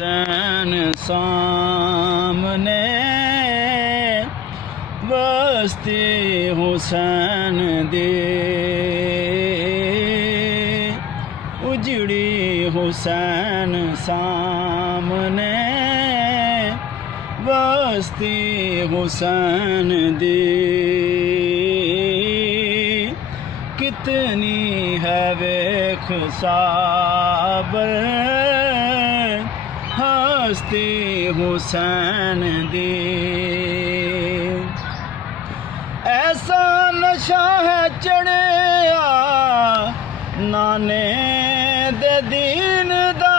हुसैन सामने बस्ती हुसैन दी उजड़ी हुसैन सामने बस्ती हुसैन दी कितनी है वेख साबर हस्ती हुसैन दी ऐसा नशा है चढ़िया नाने दे दीन दा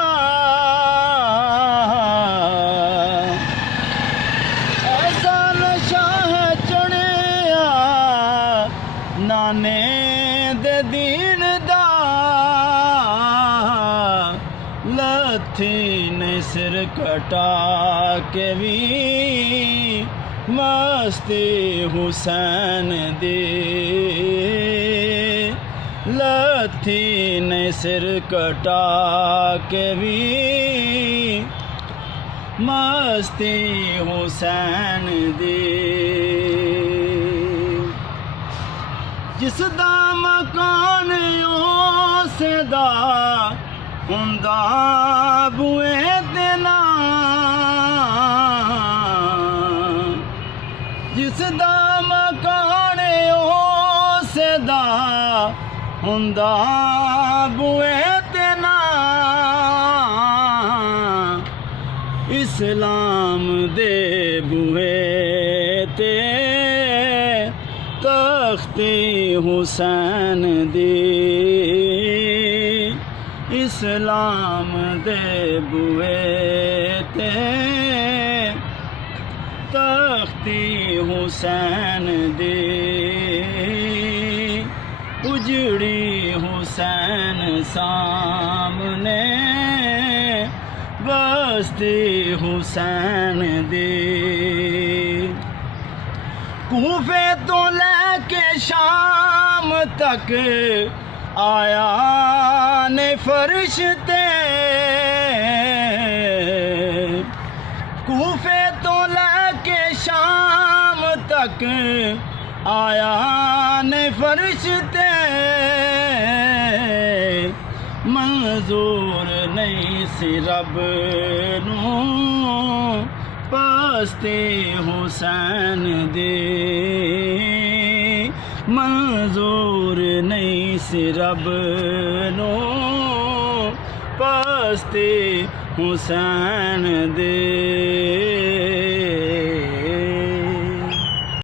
ऐसा नशा है चढ़िया नाने दे दीन दा लथी ने सिर कटा के भी मस्ती हुसैन दी लथी ने सिर कटा के भी मस्ती हुसैन दी जिस दा मकान उस दा हुंदा बुए ते ना जिस दा मकान उस दा हुंदा बुए ते ना इस्लाम दे बुए ते तख्ती हुसैन दी इस्लाम दे बुए ते तख्ती हुसैन दी उजड़ी हुसैन सामने बस्ती हुसैन दी कूफे तो लेके शाम तक आया ने फरिश्ते कूफे तो लेके शाम तक आया ने फरिश्ते मंजूर नहीं सी रब नू पस्ती हुसैन दी मंजूर नहीं सी रब नू पस्ती हुसैन दी